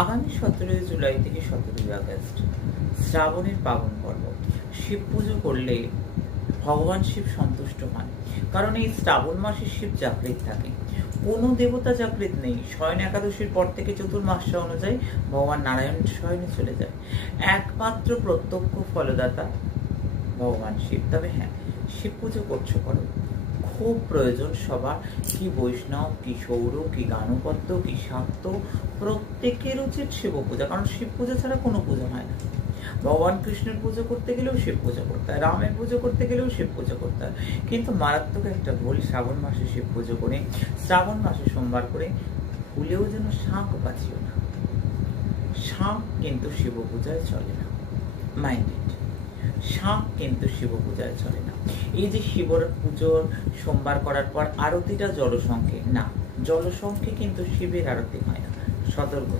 আগামী 17 জুলাই থেকে 17 আগস্ট শ্রাবণের পাবন পর্ব। শিব পুজো করলে ভগবান শিব সন্তুষ্ট হন, কারণ এই শ্রাবণ মাসে শিব জাগৃত থাকে। কোনো দেবতা জাগৃত নেই। শয়ন একাদশীর পর থেকে চতুর্মাসা অনুযায়ী ভগবান নারায়ণ শয়নে চলে যায়। একমাত্র প্রত্যক্ষ ফলদাতা ভগবান শিব। তবে হ্যাঁ, শিব পুজো করছো করো, খুব প্রয়োজন সবার। কি বৈষ্ণব, কি সৌর, কি গানপত্য, কি শাক্ত, প্রত্যেকের উচিত শিব পূজা, কারণ শিব পূজা ছাড়া কোনো পুজো হয় না। ভগবান কৃষ্ণের পুজো করতে গেলেও শিব পুজো করতে হয়, রামের পুজো করতে গেলেও শিব পুজো করতে হয়। কিন্তু মারাত্মক একটা ভুল, শ্রাবণ মাসে শিব পুজো করে, শ্রাবণ মাসে সোমবার করে ভুলেও যেন শাঁখ বাঁচিও না। শাঁখ কিন্তু শিব পূজায় চলে না, মাইন্ডেড। শাঁখ কিন্তু শিব পূজায় চলে না। এই যে শিবর পুজোর সোমবার করার পর আরতিটা জলসংখ্যে না, জলসংখ্যে কিন্তু শিবের আরতি হয় না, সতর্ক।